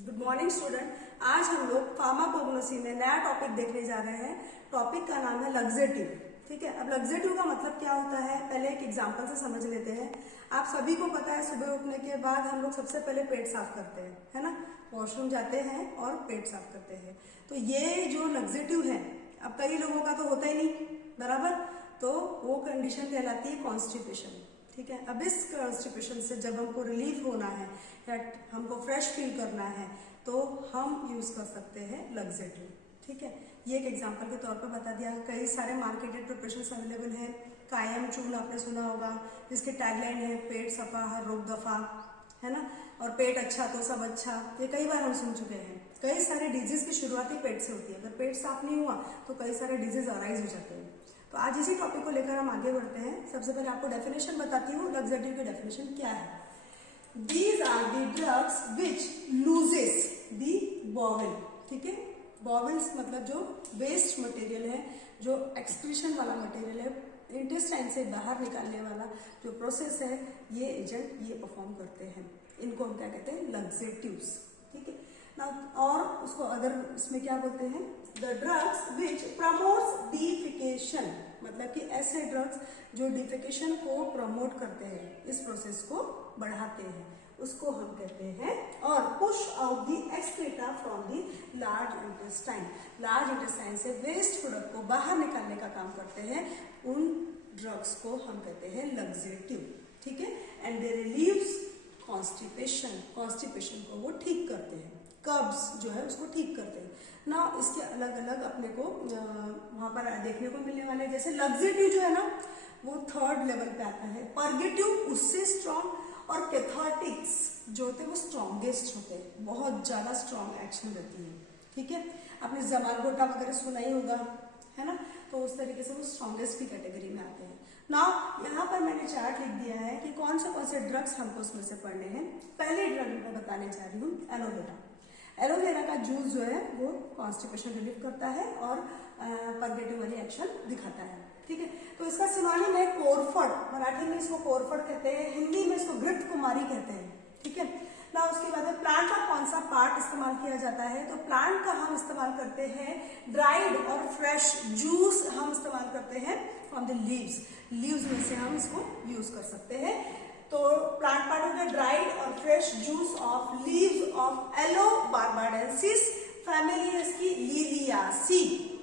Good morning student. आज हम लोग फार्माकोग्नोसी में नया टॉपिक देखने जा रहे हैं। टॉपिक का नाम है लग्जेटिव। ठीक है, अब लग्जेटिव का मतलब क्या होता है पहले एक एग्जांपल से समझ लेते हैं। आप सभी को पता है सुबह उठने के बाद हम लोग सबसे पहले पेट साफ करते हैं, है ना। वॉशरूम जाते हैं और पेट साफ करते हैं। तो ये जो लग्जेटिव है, अब कई लोगों का तो होता ही नहीं बराबर, तो वो कंडीशन कहलाती है कॉन्स्टिपेशन। ठीक है, अब इस कॉन्स्टिपेशन से जब हमको रिलीफ होना है या हमको फ्रेश फील करना है तो हम यूज कर सकते हैं लग्जेटिव। ठीक है, ये एक एग्जांपल के तौर पर बता दिया। कई सारे मार्केटेड प्रिपरेशंस अवेलेबल है। कायम चूर्ण आपने सुना होगा, जिसके टैगलाइन है पेट सफा हर रोग दफा, है ना, और पेट अच्छा तो सब अच्छा। ये कई बार हम सुन चुके हैं। कई सारे डिजीज की शुरुआत ही पेट से होती है। अगर पेट साफ नहीं हुआ तो कई सारे डिजीज अराइज हो जाते हैं। तो आज इसी टॉपिक को लेकर हम आगे बढ़ते हैं। सबसे पहले आपको डेफिनेशन बताती हूँ, लग्जेटिव की डेफिनेशन क्या है। These are the drugs which loses the bowel। ठीक है, बॉवल्स मतलब जो वेस्ट मटेरियल है, जो एक्सक्रीशन वाला मटेरियल है, इंटेस्टाइन से बाहर निकालने वाला जो प्रोसेस है, ये एजेंट ये परफॉर्म करते हैं। इनको हम क्या कहते हैं, लग्जेटिव्स। ठीक है ना, और उसको अदर इसमें क्या बोलते हैं, the drugs which promotes defecation, मतलब कि ऐसे ड्रग्स जो डिफिकेशन को प्रमोट करते हैं, इस प्रोसेस को बढ़ाते हैं, उसको हम कहते हैं। और push out the excreta from the large intestine, large intestine से वेस्ट प्रोडक्ट को बाहर निकालने का काम करते हैं। उन ड्रग्स को हम कहते हैं लग्जेटिव। ठीक है, and they relieves constipation, constipation को वो ठीक करते हैं, कब्ज जो है उसको ठीक करते हैं ना। इसके अलग अलग अपने को वहां पर देखने को मिलने वाले, जैसे लग्जेटिव जो है ना वो थर्ड लेवल पे आता है, परगेटिव उससे स्ट्रॉन्ग, और कैथार्टिक्स जो होते हैं वो स्ट्रॉन्गेस्ट होते हैं, बहुत ज्यादा स्ट्रॉन्ग एक्शन रहती है। ठीक है, आपने जमाल गोटा वगैरह सुना ही होगा, है ना, तो उस तरीके से वो स्ट्रॉन्गेस्ट की कैटेगरी में आते हैं। नाउ यहाँ पर मैंने चार्ट लिख दिया है कि कौन से ड्रग्स हमको उसमें से पढ़ने हैं। पहले ड्रग मैं बताने जा रही हूँ एलोवेरा। एलोवेरा का जूस जो है वो कॉन्स्टिपेशन रिलीव करता है और परगेटिव वाली एक्शन दिखाता है। ठीक है, तो इसका सिनोनिम है कोरफड। मराठी में इसको कोरफड कहते हैं, हिंदी में इसको घृत कुमारी कहते हैं। ठीक है ना, उसके बाद प्लांट का कौन सा पार्ट इस्तेमाल किया जाता है, तो प्लांट का हम इस्तेमाल करते हैं ड्राइड और फ्रेश जूस हम इस्तेमाल करते हैं फ्रॉम द लीव्स। लीव्स में से हम इसको यूज कर सकते हैं। तो प्लांट पार्ट हो गया ड्राइड और fresh juice of leaves of yellow barbadensis, family है इसकी लिलियासी,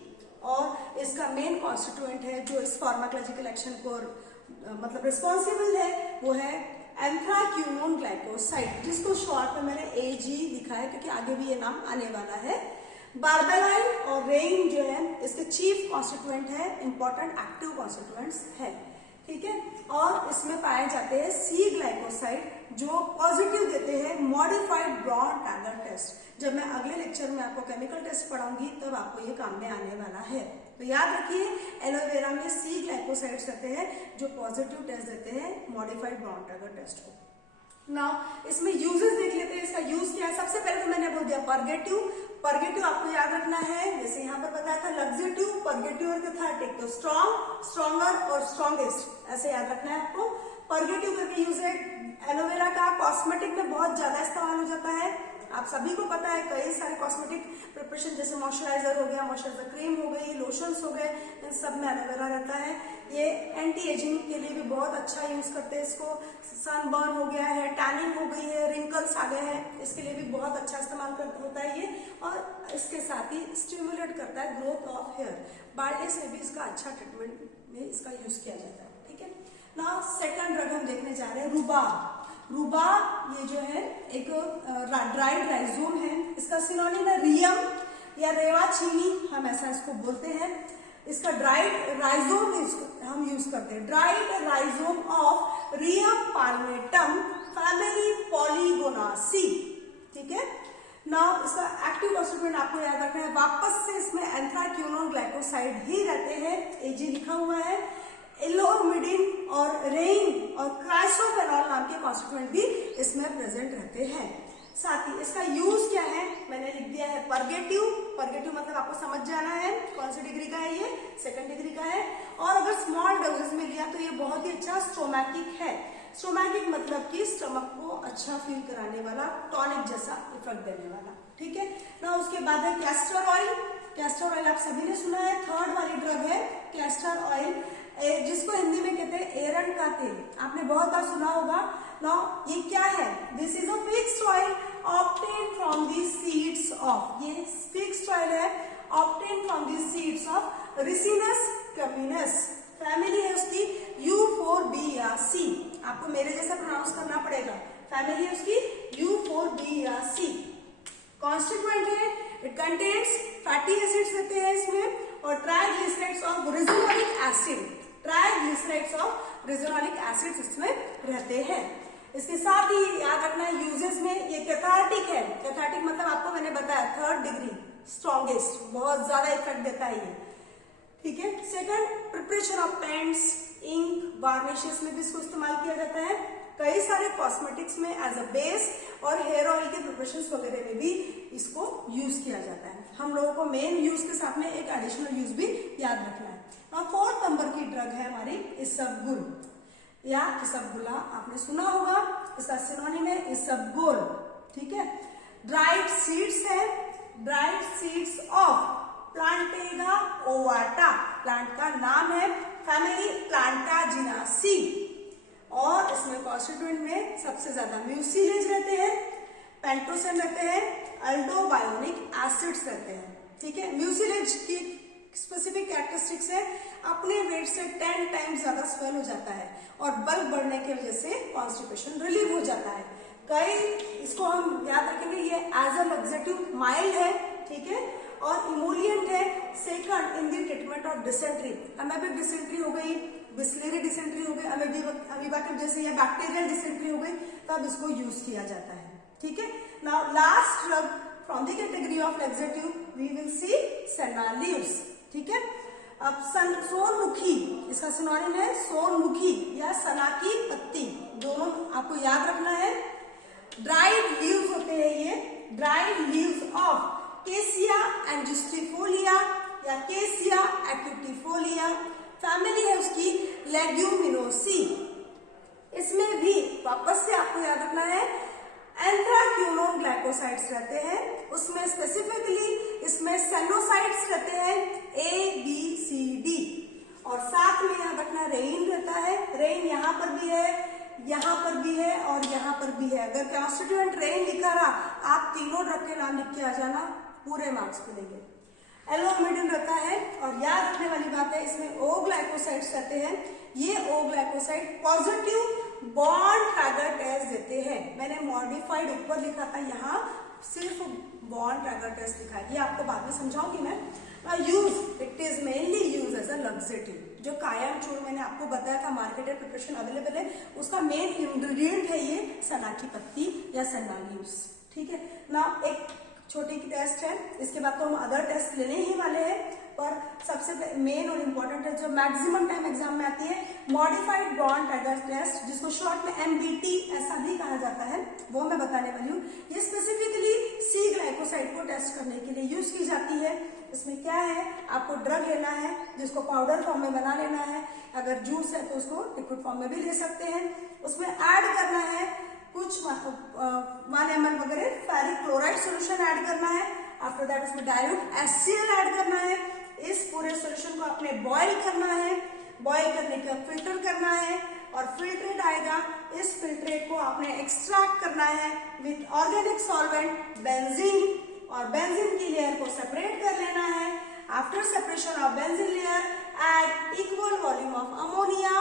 और इसका मेन कॉन्स्टिट्यूएंट है जो इस फार्माकोलॉजिकल एक्शन को मतलब रिस्पॉन्सिबल है, वो है एंथ्राक्विनोन ग्लाइकोसाइड, जिसको शॉर्ट में मैंने एजी लिखा है क्योंकि आगे भी ये नाम आने वाला है। बार्बेराइन और रेइन जो है इसके चीफ कॉन्स्टिट्यूएंट है, इंपॉर्टेंट एक्टिव कॉन्स्टिट्यूएंट्स है। ठीक है, और इसमें पाए जाते हैं सी ग्लाइकोसाइड जो पॉजिटिव देते हैं मॉडिफाइड ब्रॉड टैगर टेस्ट। जब मैं अगले लेक्चर में आपको केमिकल टेस्ट पढ़ाऊंगी तब आपको ये काम में आने वाला है। तो याद रखिए एलोवेरा में सी ग्लाइकोसाइड्स रहते हैं जो पॉजिटिव टेस्ट देते हैं मॉडिफाइड ब्रॉड टैगर टेस्ट को। नाउ इसमें यूजेस देख लेते हैं। इसका यूज क्या है, सबसे पहले तो मैंने बोल दिया परगेटिव। परगेटिव आपको याद रखना है, जैसे यहाँ पर बताया था लग्जेटिव, परगेटिव और कैथार्टिक, तो स्ट्रॉन्ग, स्ट्रॉन्गर और स्ट्रॉन्गेस्ट, ऐसे याद रखना है आपको। परगेटिव करके यूज है एलोवेरा का, कॉस्मेटिक में बहुत ज्यादा इस्तेमाल हो जाता है। आप सभी को पता है कई सारे कॉस्मेटिक प्रिपरेशन जैसे मॉइस्चराइजर हो गया, मॉइस्चराइजर क्रीम हो गई, लोशंस हो गए, इन सब में एलोवेरा रहता है। ये एंटी एजिंग के लिए भी बहुत अच्छा यूज करते हैं इसको। सनबर्न हो गया है, टैनिंग हो गई है, रिंकल्स आ गए हैं, इसके लिए भी बहुत अच्छा इस्तेमाल होता है ये। और इसके साथ ही स्टिमुलेट करता है ग्रोथ ऑफ हेयर, बाल्डनेस में भी इसका अच्छा ट्रीटमेंट में इसका यूज किया जाता है। ठीक है ना, सेकंड ड्रग हम देखने जा रहे हैं रूबाब। रूबाब ये जो है एक ड्राइड राइजोम है, इसका सिनोनिम है रियम या रेवा चीनी, हम ऐसा इसको बोलते हैं। इसका ड्राइड राइजोम हम यूज करते हैं, dried rhizome of Rheum palmatum family Polygonaceae. ठीक है ना, इसका एक्टिव कॉन्स्टिट्यूएंट आपको याद रखना है, वापस से इसमें एंथ्राक्विनोन ग्लाइकोसाइड ही रहते हैं, एजी लिखा हुआ है। इलोमिडिन और रेइन और क्राइसोफेनॉल नाम के कॉन्स्टिट्यूएंट भी इसमें प्रेजेंट रहते हैं। साथ ही इसका यूज क्या है मैंने लिख दिया है परगेटिव। परगेटिव मतलब आपको समझ जाना है कौन सी डिग्री का है, ये सेकंड डिग्री का है। और अगर स्मॉल डोजेस में लिया तो ये बहुत ही अच्छा स्टोमैटिक है। स्टोमैगिक मतलब कि स्टमक को अच्छा फील कराने वाला, टॉनिक जैसा इफेक्ट देने वाला, ठीक है ना। उसके बाद है कैस्टर ऑयल। कैस्टर ऑयल आप सभी ने सुना है, थर्ड वाली ड्रग है कैस्टर ऑयल, जिसको हिंदी में कहते हैं एरंड का तेल, आपने बहुत बार सुना होगा। नाउ ये क्या है? This is a fixed oil obtain from the seeds of, ये फिक्स्ड ऑयल है obtain from the seeds of Ricinus communis, family है उसकी यूफोरबियासी, आपको मेरे जैसा प्रोनाउंस करना पड़ेगा, फैमिली है उसकी यूफोरबियासी। कॉन्स्टिट्यूएंट है, इट कंटेन्स फैटी एसिड्स रहते हैं इसमें, और triglycerides of ricinoleic acid, triglycerides of ricinoleic acids इसमें रहते हैं। इसके साथ ही याद रखना है यूजेस में ये कैथार्टिक है, कैथार्टिक मतलब आपको मैंने बताया थर्ड डिग्री स्ट्रॉन्गेस्ट, बहुत ज्यादा इफेक्ट देता है ये, ठीक है। Second, preparation of paints, ink, varnishes में भी इसको इस्तेमाल किया जाता है, कई सारे कॉस्मेटिक्स में एज अ बेस और हेयर ऑयल के प्रिपरेशन वगैरह में भी इसको यूज किया जाता है। हम लोगों को मेन यूज के साथ में एक एडिशनल यूज भी याद रखना है। और फोर्थ नंबर की ड्रग है हमारी इसबगोल या इसबगोला, आपने सुना होगा, इसका सिनोनिम है इसबगोल, ठीक है। ड्राइड सीड्स है, dried seeds of Plantago ovata, plant का नाम है, फैमिली प्लांटाजिनासी, और इसमें कॉन्स्टिट्यूएंट में सबसे ज्यादा म्यूसिलेज रहते हैं, पेंटोसन रहते हैं, अल्डोबायोनिक एसिड्स रहते हैं, ठीक है। म्यूसिलेज की स्पेसिफिक कैरेक्टरिस्टिक्स है, अपने वेट से 10 टाइम्स ज्यादा स्वेल हो जाता है और बल्क बढ़ने की वजह से कॉन्स्टिपेशन रिलीव हो जाता है। कई इसको हम याद रखेंगे, ये एज अ लग्जेटिव माइल्ड है, ठीक है, और इमोलियंट है। Second, in the treatment of dysentery, amoebic dysentery हो गई, बिस्लेरी डिसेंट्री हो गई, अमीबा के जैसे या बैक्टीरियल डिसेंट्री हो गई, तब इसको यूज किया जाता है, ठीक है। Now last drug from the category of laxative we will see senna leaves, ठीक है। अब सोनमुखी, इसका सिनोनिम है सोनमुखी या सना की पत्ती, दोनों आपको याद रखना है। ड्राइड लीव्स होते हैं ये, ड्राइड लीव्स ऑफ केसिया एंजिस्टिफोलिया या केसिया एक्यूटिफोलिया, फैमिली है उसकी लेग्यूमिनोसी। इसमें भी वापस से आपको याद रखना है एंथ्राक्यूनोन ग्लाइकोसाइड्स रहते हैं, उसमें स्पेसिफिकली इसमें सेनोसाइड्स रहते हैं ABCD, और साथ में याद रखना रेइन रहता है, रेइन यहाँ पर भी है, यहाँ पर भी है और यहाँ पर भी है। अगर कॉन्स्टिट्यूएंट रेन लिखा रहा, आप तीनों ड्रग के नाम लिख के आ जाना, पूरे मार्क्स मिलेंगे। एलोमिडिन रहता है, और याद रखने वाली बात है इसमें O ग्लाइकोसाइड्स रहते हैं, ये O glycoside positive bond Trager test देते हैं। मैंने मॉडिफाइड ऊपर लिखा था, यहाँ सिर्फ बॉन्ड ट्रैगर टेस्ट लिखा है, ये आपको बाद में समझाऊंगी मैं। Use, it is mainly use as a laxative, जो कायम चूर्ण मैंने आपको बताया था मार्केटेड प्रिपरेशन अवेलेबल है, उसका मेन इंग्रेडिएंट है ये सना की पत्ती या सना लीव्स, ठीक है ना। एक छोटी टेस्ट है, इसके बाद तो हम अदर टेस्ट लेने ही वाले हैं, पर सबसे मेन और इम्पोर्टेंट है जो मैक्सिमम टाइम एग्जाम में आती है, मॉडिफाइड बॉन्ड ट्रैगर टेस्ट, जिसको शॉर्ट में MBT ऐसा भी कहा जाता है, वो मैं बताने वाली हूँ। ये स्पेसिफिकली C ग्लाइकोसाइड को टेस्ट करने के लिए यूज की जाती है। इसमें क्या है, आपको ड्रग लेना है जिसको पाउडर फॉर्म में बना लेना है, अगर जूस है तो उसको लिक्विड फॉर्म में भी ले सकते हैं। उसमें ऐड करना है कुछ 1 ml वगैरह फेरिक क्लोराइड सोल्यूशन ऐड करना है। आफ्टर दैट उसमें डाइल्यूट HCl ऐड करना है। इस पूरे सोल्यूशन को आपने बॉईल करना है, बॉईल करने के बाद फिल्टर करना है, और फिल्ट्रेट आएगा, इस फिल्ट्रेट को आपने एक्सट्रैक्ट करना है विथ ऑर्गेनिक सॉल्वेंट बेंजीन, और बेंजीन की लेयर को सेपरेट कर लेना है। After separation of benzene layer add equal volume of ammonia,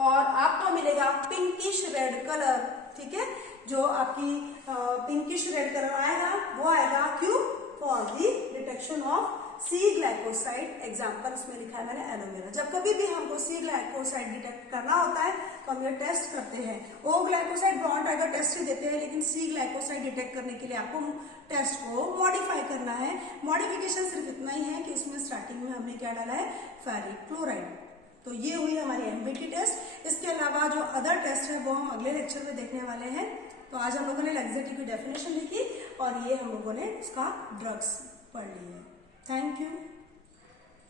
और आपको मिलेगा पिंकिश रेड कलर, ठीक है। जो आपकी पिंकिश रेड कलर आएगा वो आएगा क्यों, for the detection of C glycoside. Example उसमें लिखा है मैंने एलोवेरा। जब कभी भी हमको C ग्लाइकोसाइड डिटेक्ट करना होता है तो हम ये टेस्ट करते हैं। O glycoside bond Trager test ही देते हैं, लेकिन C ग्लाइकोसाइड डिटेक्ट करने के लिए आपको टेस्ट को मॉडिफाई करना है। मॉडिफिकेशन सिर्फ इतना ही है कि उसमें स्टार्टिंग में हमने क्या डाला है, फेरिक क्लोराइड। तो ये हुई हमारी MBT टेस्ट। इसके अलावा जो अदर टेस्ट है वो हम अगले लेक्चर में देखने वाले हैं। तो आज हम लोगों ने लग्जेटिव की डेफिनेशन लिखी और ये हम लोगों ने उसका ड्रग्स पढ़ ली है। Thank you.